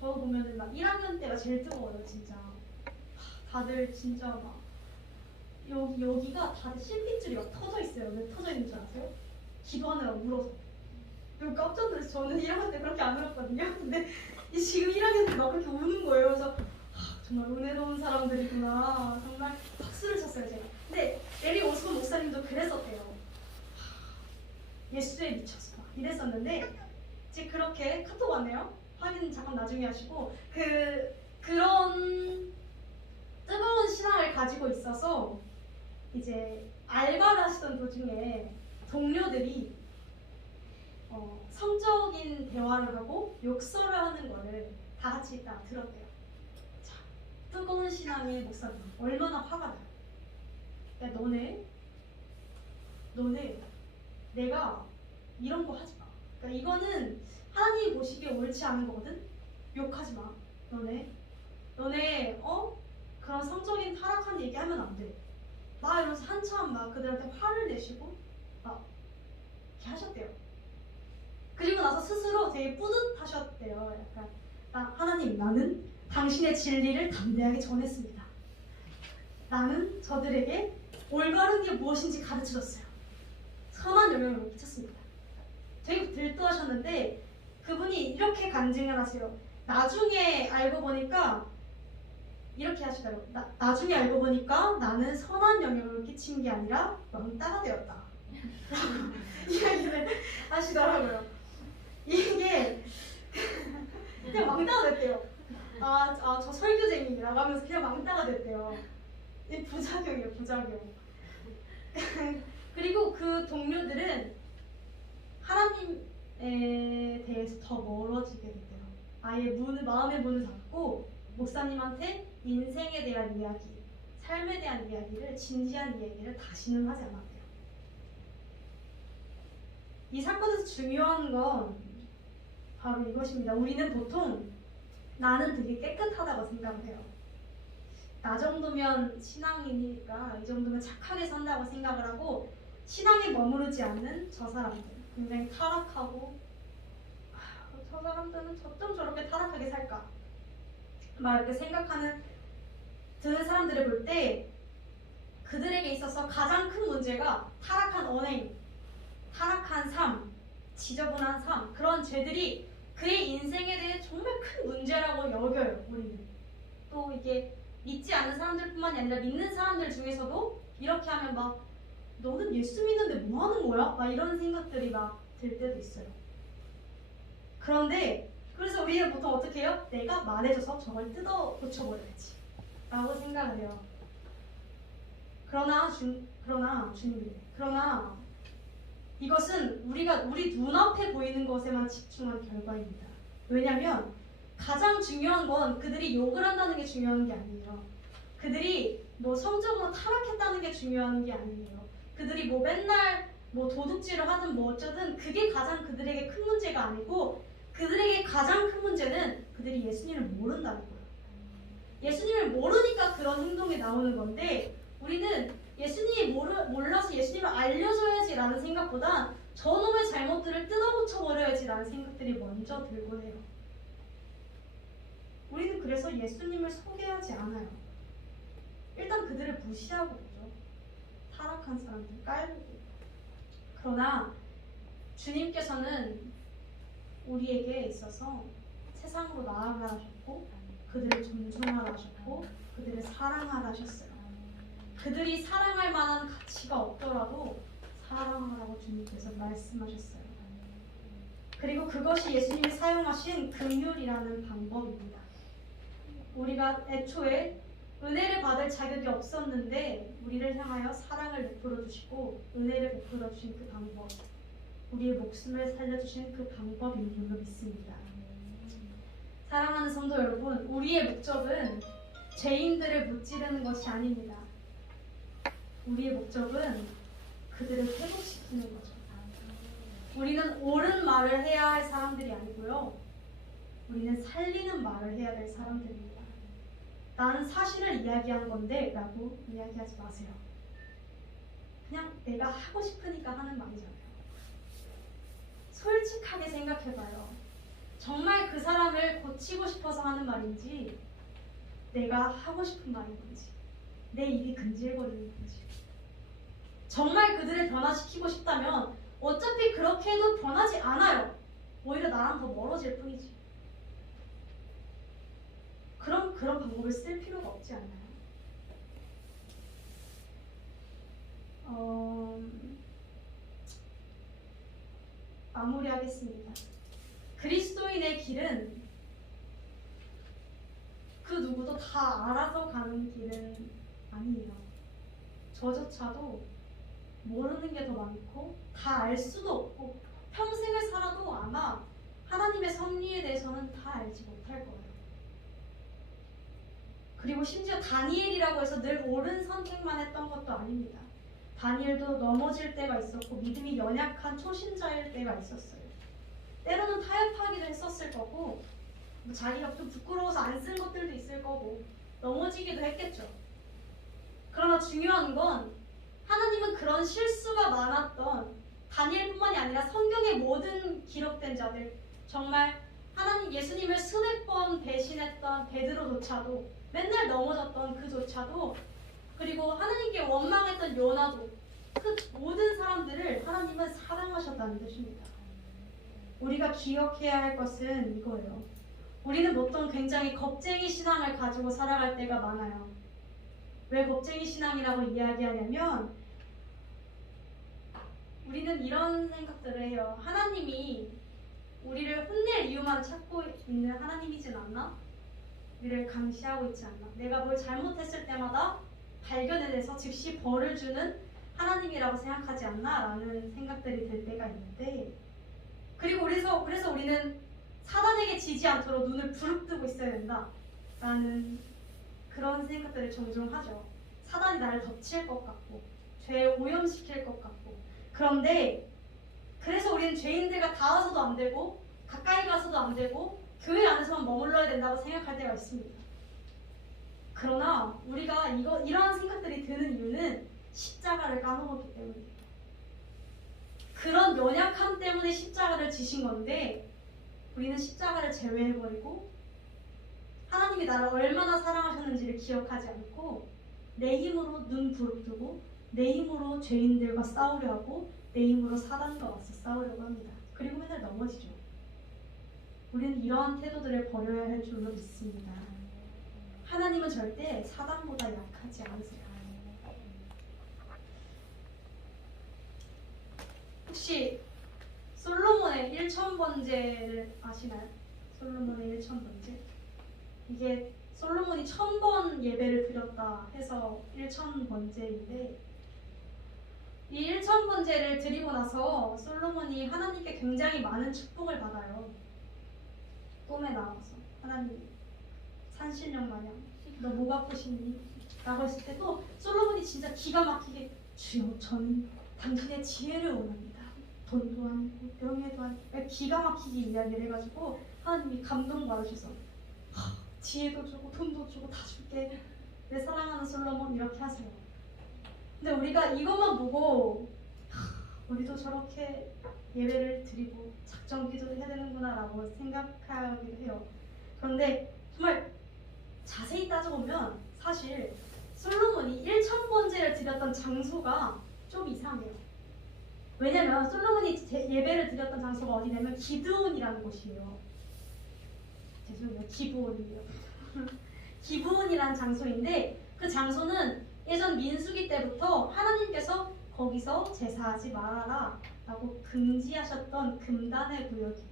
저 보면은 막 1학년 때가 제일 뜨거워요, 진짜. 다들 진짜 막 여기가 다들 실핏줄이 막 터져 있어요. 왜 터져 있는 줄 아세요? 기도하느라 울어서. 그리고 깜짝 놀라서 저는 1학년 때 그렇게 안 울었거든요. 근데 지금 1학년 때 막 그렇게 우는 거예요. 그래서 정말 은혜로운 사람들이구나. 정말 박수를 쳤어요, 제가. 근데 내리 오스본 목사님도 그랬었대요. 예수에 미쳤어. 이랬었는데 이제 그렇게 카톡 왔네요. 확인 잠깐 나중에 하시고 그런 뜨거운 신앙을 가지고 있어서 이제 알바를 하시던 도중에 동료들이 성적인 대화를 하고 욕설을 하는 거를 다 같이 있다가 들었대요. 자, 뜨거운 신앙의 목사님 얼마나 화가 나요. 야, 너네 내가 이런 거 하지 마. 그러니까 이거는 하나님이 보시기에 옳지 않은 거거든. 욕하지 마. 너네 그런 성적인 타락한 얘기하면 안 돼. 막 이러면서 한참 막 그들한테 화를 내시고 막 이렇게 하셨대요. 그리고 나서 스스로 되게 뿌듯하셨대요. 약간 하나님, 나는 당신의 진리를 담대하게 전했습니다. 나는 저들에게 올바른 게 무엇인지 가르쳐줬어요. 선한 영향을 끼쳤습니다. 되게 들떠하셨는데 그분이 이렇게 간증을 하세요. 나중에 알고 보니까 이렇게 하시더라고요. 나중에 알고 보니까 나는 선한 영향을 끼친 게 아니라 왕따가 되었다. 이야기를 하시더라고요. 이게 그냥 왕따가 됐대요. 저 설교쟁이라고 하면서 그냥 왕따가 됐대요. 이 부작용이에요, 부작용. 그리고 그 동료들은 하나님에 대해서 더 멀어지게 됐대요. 아예 마음의 문을 닫고 목사님한테 인생에 대한 이야기, 삶에 대한 이야기를, 진지한 이야기를 다시는 하지 않았대요. 이 사건에서 중요한 건 바로 이것입니다. 우리는 보통 나는 되게 깨끗하다고 생각을 해요. 나 정도면 신앙이니까 이 정도면 착하게 산다고 생각을 하고 신앙에 머무르지 않는 저 사람들, 굉장히 타락하고 저 사람들은 어쩜 저렇게 타락하게 살까? 막 이렇게 생각하는 드는 사람들을 볼 때 그들에게 있어서 가장 큰 문제가 타락한 언행, 타락한 삶, 지저분한 삶, 그런 죄들이 그의 인생에 대해 정말 큰 문제라고 여겨요. 우리는 또 이게 믿지 않는 사람들뿐만이 아니라 믿는 사람들 중에서도 이렇게 하면 막 너는 예수 믿는데 뭐 하는 거야? 막 이런 생각들이 막 들 때도 있어요. 그런데 그래서 우리는 보통 어떻게 해요? 내가 말해줘서 저걸 뜯어 고쳐버려야지 라고 생각을 해요. 그러나 이것은 우리 눈앞에 보이는 것에만 집중한 결과입니다. 왜냐하면 가장 중요한 건 그들이 욕을 한다는 게 중요한 게 아니에요. 그들이 뭐 성적으로 타락했다는 게 중요한 게 아니에요. 그들이 뭐 맨날 뭐 도둑질을 하든 뭐 어쩌든 그게 가장 그들에게 큰 문제가 아니고 그들에게 가장 큰 문제는 그들이 예수님을 모른다는 거예요. 예수님을 모르니까 그런 행동이 나오는 건데 우리는 예수님이 몰라서 예수님을 알려줘야지라는 생각보다 저놈의 잘못들을 뜯어고쳐버려야지라는 생각들이 먼저 들곤 해요. 우리는 그래서 예수님을 소개하지 않아요. 일단 그들을 무시하고 보죠. 타락한 사람들 깔보고. 그러나 주님께서는 우리에게 있어서 세상으로 나아가라 하셨고 그들을 존중하라 하셨고 그들을 사랑하라 하셨어요. 그들이 사랑할 만한 가치가 없더라도 사랑하라고 주님께서 말씀하셨어요. 그리고 그것이 예수님이 사용하신 긍휼이라는 방법입니다. 우리가 애초에 은혜를 받을 자격이 없었는데 우리를 향하여 사랑을 베풀어 주시고 은혜를 베풀어 주신 그 방법, 우리의 목숨을 살려주신 그 방법인 줄로 믿습니다. 사랑하는 성도 여러분, 우리의 목적은 죄인들을 무찌르는 것이 아닙니다. 우리의 목적은 그들을 회복시키는 거죠. 우리는 옳은 말을 해야 할 사람들이 아니고요. 우리는 살리는 말을 해야 될 사람들입니다. 나는 사실을 이야기한 건데 라고 이야기하지 마세요. 그냥 내가 하고 싶으니까 하는 말이잖아요. 솔직하게 생각해봐요. 정말 그 사람을 고치고 싶어서 하는 말인지 내가 하고 싶은 말인 건지 내 입이 근질거리는 건지 정말 그들을 변화시키고 싶다면 어차피 그렇게 해도 변하지 않아요. 오히려 나랑 더 멀어질 뿐이지. 그럼 그런 방법을 쓸 필요가 없지 않나요? 마무리하겠습니다. 그리스도인의 길은 그 누구도 다 알아서 가는 길은 아니에요. 저조차도 모르는 게 더 많고 다 알 수도 없고 평생을 살아도 아마 하나님의 섭리에 대해서는 다 알지 못할 거예요. 그리고 심지어 다니엘이라고 해서 늘 옳은 선택만 했던 것도 아닙니다. 다니엘도 넘어질 때가 있었고 믿음이 연약한 초신자일 때가 있었어요. 때로는 타협하기도 했었을 거고 뭐 자기가 좀 부끄러워서 안 쓴 것들도 있을 거고 넘어지기도 했겠죠. 그러나 중요한 건 하나님은 그런 실수가 많았던 다니엘뿐만이 아니라 성경의 모든 기록된 자들, 정말 하나님 예수님을 수백 번 배신했던 베드로조차도, 맨날 넘어졌던 그조차도, 그리고 하나님께 원망했던 요나도, 그 모든 사람들을 하나님은 사랑하셨다는 뜻입니다. 우리가 기억해야 할 것은 이거예요. 우리는 보통 굉장히 겁쟁이 신앙을 가지고 살아갈 때가 많아요. 왜 겁쟁이 신앙이라고 이야기하냐면, 우리는 이런 생각들을 해요. 하나님이 우리를 혼낼 이유만 찾고 있는 하나님이진 않나? 우리를 감시하고 있지 않나? 내가 뭘 잘못했을 때마다 발견해내서 즉시 벌을 주는 하나님이라고 생각하지 않나? 라는 생각들이 들 때가 있는데, 그리고 그래서 우리는 사단에게 지지 않도록 눈을 부릅뜨고 있어야 된다 라는 그런 생각들을 종종 하죠. 사단이 나를 덮칠 것 같고 죄에 오염시킬 것 같고. 그런데 그래서 우리는 죄인들과 닿아서도 안 되고 가까이 가서도 안 되고 교회 안에서만 머물러야 된다고 생각할 때가 있습니다. 그러나 우리가 이러한 생각들이 드는 이유는 십자가를 까먹었기 때문입니다. 그런 연약함 때문에 십자가를 지신 건데, 우리는 십자가를 제외해버리고 하나님이 나를 얼마나 사랑하셨는지를 기억하지 않고 내 힘으로 눈 부릅뜨고 내 힘으로 죄인들과 싸우려 하고 내 힘으로 사단과 와서 싸우려고 합니다. 그리고 맨날 넘어지죠. 우리는 이러한 태도들을 버려야 할 줄로 믿습니다. 하나님은 절대 사단보다 약하지 않으세요. 혹시 솔로몬의 1000번제를 아시나요? 솔로몬의 1000번제? 이게 솔로몬이 1000번 예배를 드렸다 해서 1000번제인데, 이 1000번제를 드리고 나서 솔로몬이 하나님께 굉장히 많은 축복을 받아요. 꿈에 나와서 하나님 산신령 마냥 너 목 아프시니? 라고 했을 때도 솔로몬이 진짜 기가 막히게, 주여 저는 당신의 지혜를 원합니다. 돈도 아니고 명예도 아니고, 기가 막히게 이야기를 해가지고 하나님이 감동받으셔서 지혜도 주고 돈도 주고 다 줄게, 내 사랑하는 솔로몬, 이렇게 하세요. 근데 우리가 이것만 보고 우리도 저렇게 예배를 드리고 작정 기도를 해야 되는구나 라고 생각하기도 해요. 그런데 정말 자세히 따져보면 사실 솔로몬이 1000번제를 드렸던 장소가 좀 이상해요. 왜냐면 솔로몬이 예배를 드렸던 장소가 어디냐면 기드온이라는 곳이에요. 죄송해요. 기브온이에요. 기브온이라는 장소인데, 그 장소는 예전 민수기 때부터 하나님께서 거기서 제사하지 말아라 라고 금지하셨던 금단의 구역이에요.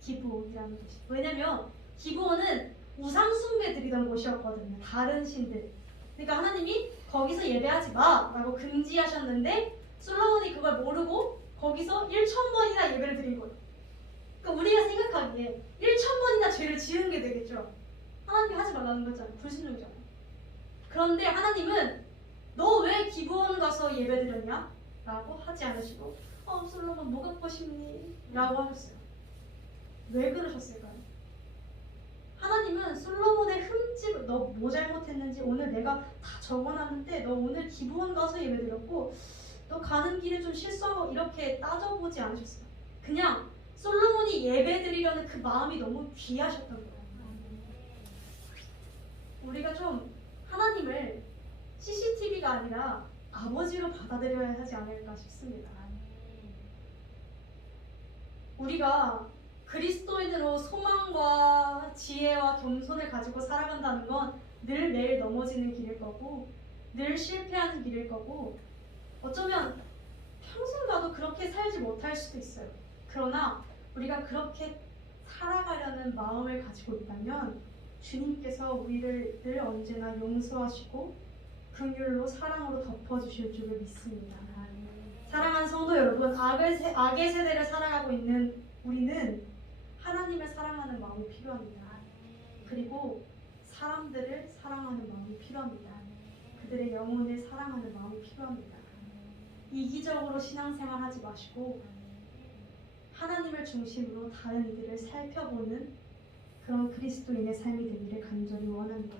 기브온이라는 곳이. 왜냐면 기브온은 우상 숭배 드리던 곳이었거든요. 다른 신들. 그러니까 하나님이 거기서 예배하지 마 라고 금지하셨는데, 솔로몬이 그걸 모르고 거기서 1000번이나 예배를 드린 거예요. 그러니까 우리가 생각하기에 1000번이나 죄를 지은 게 되겠죠. 하나님이 하지 말라는 거잖아요. 불신종이잖아요. 그런데 하나님은 너 왜 기브온 가서 예배 드렸냐? 라고 하지 않으시고 솔로몬 뭐 갖고 싶니? 라고 하셨어요. 왜 그러셨을까요? 하나님은 솔로몬의 흠집을, 너 뭐 잘못했는지 오늘 내가 다 적어놨는데 너 오늘 기브온 가서 예배 드렸고 너 가는 길에 좀 실수하고, 이렇게 따져보지 않으셨어요. 그냥 솔로몬이 예배드리려는 그 마음이 너무 귀하셨던 거예요. 우리가 좀 하나님을 CCTV가 아니라 아버지로 받아들여야 하지 않을까 싶습니다. 우리가 그리스도인으로 소망과 지혜와 겸손을 가지고 살아간다는 건 늘 매일 넘어지는 길일 거고 늘 실패하는 길일 거고, 어쩌면 평생 가도 그렇게 살지 못할 수도 있어요. 그러나 우리가 그렇게 살아가려는 마음을 가지고 있다면 주님께서 우리를 늘 언제나 용서하시고 긍휼로 사랑으로 덮어주실 줄을 믿습니다. 사랑하는 성도 여러분, 악의 세대를 살아가고 있는 우리는 하나님을 사랑하는 마음이 필요합니다. 그리고 사람들을 사랑하는 마음이 필요합니다. 그들의 영혼을 사랑하는 마음이 필요합니다. 이기적으로 신앙생활 하지 마시고 하나님을 중심으로 다른 이들을 살펴보는 그런 그리스도인의 삶이 되기를 간절히 원합니다.